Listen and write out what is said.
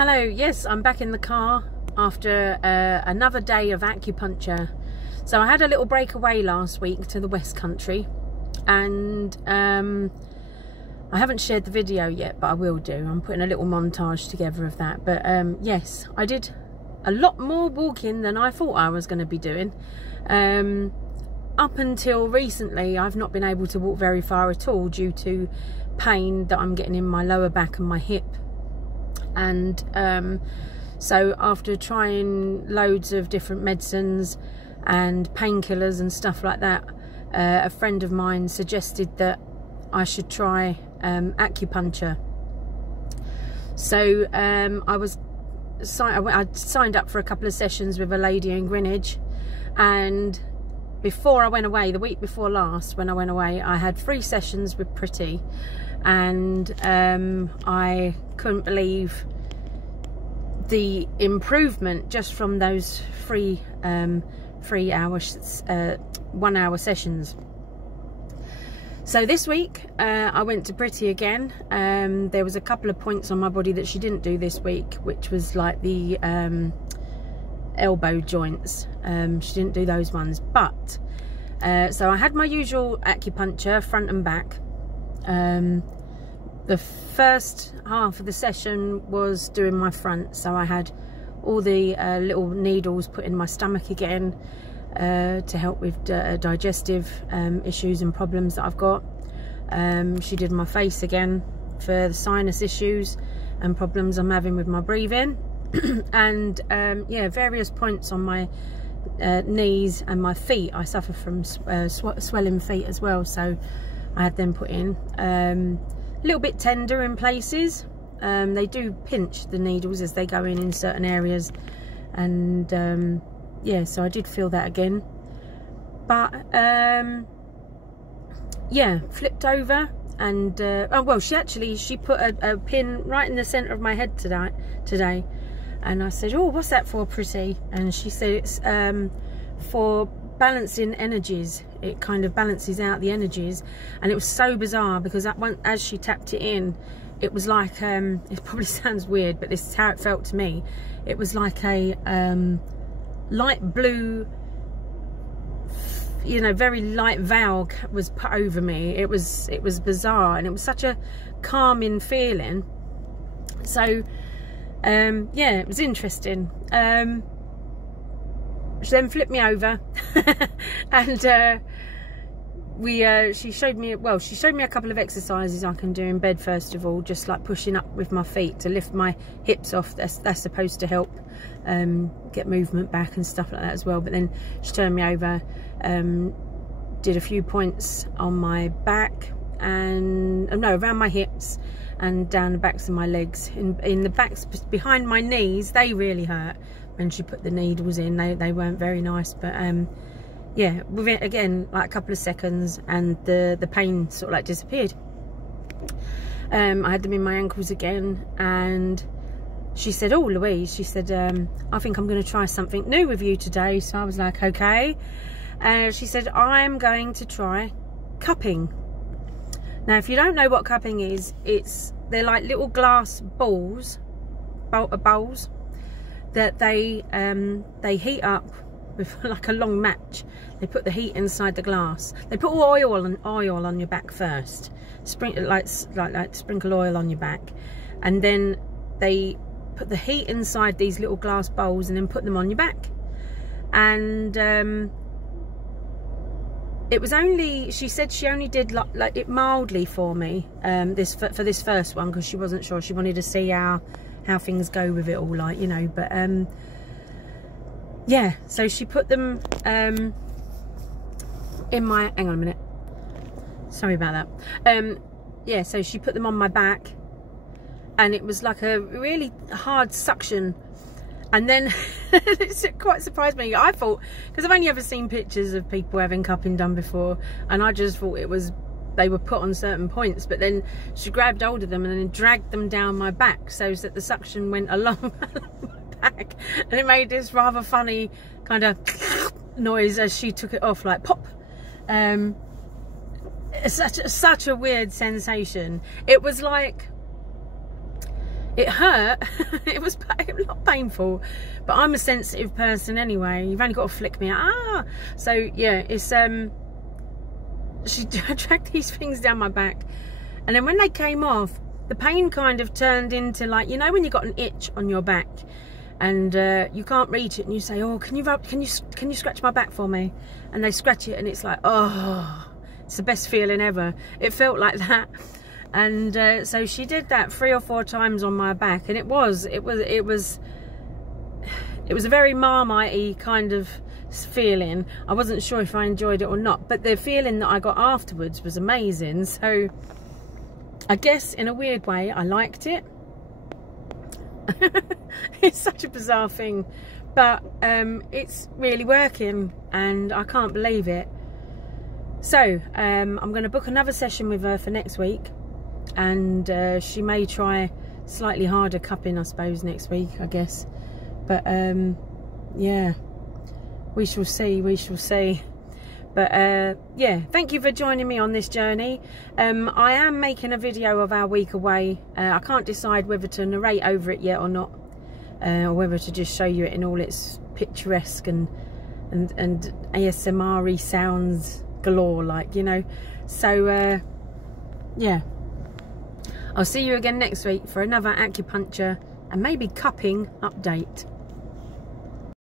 Hello, yes, I'm back in the car after another day of acupuncture. So I had a little break away last week to the Westcountry, and I haven't shared the video yet, but I will do. I'm putting a little montage together of that. But yes, I did a lot more walking than I thought I was going to be doing. Up until recently, I've not been able to walk very far at all due to pain that I'm getting in my lower back and my hip. And so after trying loads of different medicines and painkillers and stuff like that, a friend of mine suggested that I should try acupuncture. So I signed up for a couple of sessions with a lady in Greenwich, and before I went away, the week before last when I went away, I had 3 sessions with Pretty, and I couldn't believe the improvement just from those 3 1 hour sessions. So this week I went to Pretty again. There was a couple of points on my body that she didn't do this week, which was like the elbow joints. She didn't do those ones, but so I had my usual acupuncture front and back. The first half of the session was doing my front, so I had all the little needles put in my stomach again to help with digestive issues and problems that I've got. She did my face again for the sinus issues and problems I'm having with my breathing. And yeah, various points on my knees and my feet. I suffer from swelling feet as well, so I had them put in. A little bit tender in places. They do pinch the needles as they go in certain areas, and yeah, so I did feel that again. But yeah, flipped over, and oh well, she put a pin right in the center of my head today, and I said, oh, what's that for, Pretty? And she said it's for balancing energies. It kind of balances out the energies. And it was so bizarre because as she tapped it in, it was like it probably sounds weird, but this is how it felt to me. It was like a light blue, you know, very light veil was put over me. It was bizarre, and it was such a calming feeling. So yeah, it was interesting. She then flipped me over and she showed me a couple of exercises I can do in bed. First of all, just like pushing up with my feet to lift my hips off. That's supposed to help get movement back and stuff like that as well. But then she turned me over, did a few points on my back and no, around my hips and down the backs of my legs. In the backs behind my knees, they really hurt when she put the needles in. They weren't very nice, but yeah, within again like a couple of seconds, and the pain sort of like disappeared. I had them in my ankles again, and she said, oh Louise, she said, I think I'm going to try something new with you today. So I was like, okay. She said, I'm going to try cupping. Now, if you don't know what cupping is, they're like little glass bowls that they heat up with like a long match. They put the heat inside the glass. They put oil on your back first, like sprinkle oil on your back, and then they put the heat inside these little glass bowls and then put them on your back. And it was only, she said she only did like it mildly for me for this first one, because she wasn't sure. She wanted to see how things go with it all, like, you know. But yeah, so she put them in my, hang on a minute, sorry about that. Yeah, so she put them on my back, and it was like a really hard suction. And then it quite surprised me. I thought, because I've only ever seen pictures of people having cupping done before, and I just thought they were put on certain points, but then she grabbed hold of them and then dragged them down my back so that the suction went along my back, and it made this rather funny kind of noise as she took it off, like pop. It's such a weird sensation. It was like, It hurt. It was not painful, but I'm a sensitive person anyway. You've only got to flick me out. So yeah, it's she dragged these things down my back, and then when they came off, the pain kind of turned into, like, you know when you got an itch on your back and you can't reach it, and you say, oh, can you scratch my back for me? And they scratch it, and it's like, oh, it's the best feeling ever. It felt like that. And so she did that 3 or 4 times on my back, and it was a very Marmite-y kind of feeling. I wasn't sure if I enjoyed it or not, but the feeling that I got afterwards was amazing. So I guess in a weird way I liked it. It's such a bizarre thing, but it's really working, and I can't believe it. So I'm going to book another session with her for next week, and she may try slightly harder cupping, I suppose, next week, I guess. But yeah, we shall see, we shall see. But yeah, thank you for joining me on this journey. I am making a video of our week away. I can't decide whether to narrate over it yet or not, or whether to just show you it in all its picturesque and ASMR-y sounds galore, like, you know. So yeah, I'll see you again next week for another acupuncture and maybe cupping update.